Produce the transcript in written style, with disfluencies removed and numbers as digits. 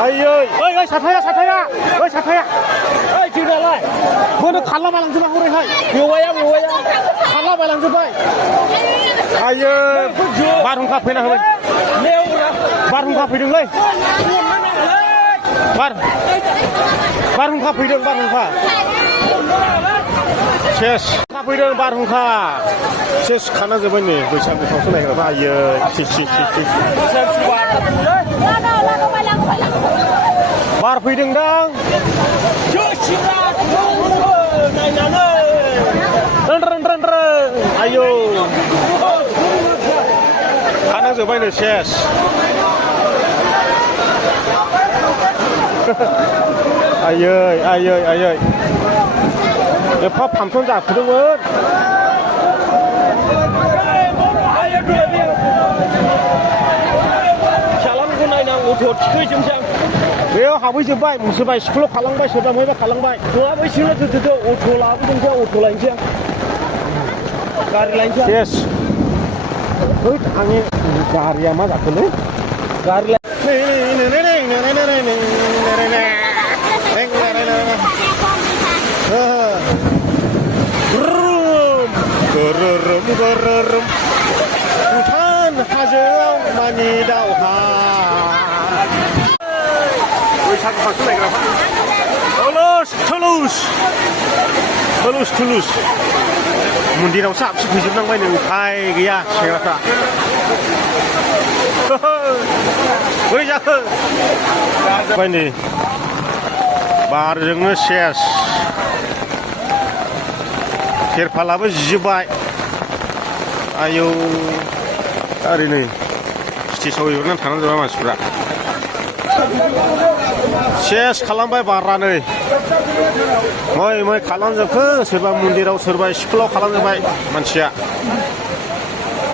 आयै ओइ साथाया ओइ साथाया ओइ जोंनालाय बोनो खारला बायलांजोबबाय हरैहाय मेवाया खारला बायलांजोबबाय आयै बारहुंखा फैना होबाय बारहुंखा फैदोंलै बारहुंखा फैदों सेस फैदों बारहुंखा सेस खाना जोब्बाय नै बैसागु फांसन नायग्राफ्रा आयै बार फैदोंदां आयौ खाना जोब्बाय नै सेस आयै एफा फांसन जाफुदोंमोन फिसालाफोरखौ नायनांगौ थिखैजोबसै आं बेयाव हाबहैजोब्बाय सोरबा स्कुलाव खालांबाय सोरबा बहायबा खालांबाय नङा बै सिङाव थोथो अट' लाबोदोंसै अट' लायनोसै आं गारि लायनोसै सेस होद आंनि गारिया मा जाखोलै गारि गोरोरोम भुटान हाजोआव मानि दावहा बैसागु फांसन नायग्राफ्रा थुलुस मन्दिरावसो हाबसो फैजोबनांबाय नै उफाय गैया सेंग्राफ्रा बोरै जाखो जाबाय नै बारजोंनो सेस तेरपालाबो जिजोब्बाय आयौ ओरै नै स्टेजाव एवनानै थानानै जाबाय मानसिफ्रा सेस खालामबाय बारा नै मै खालामजोबखो सोरबा मन्दिराव सोरबा स्कुलाव खालामजोब्बाय मानसिया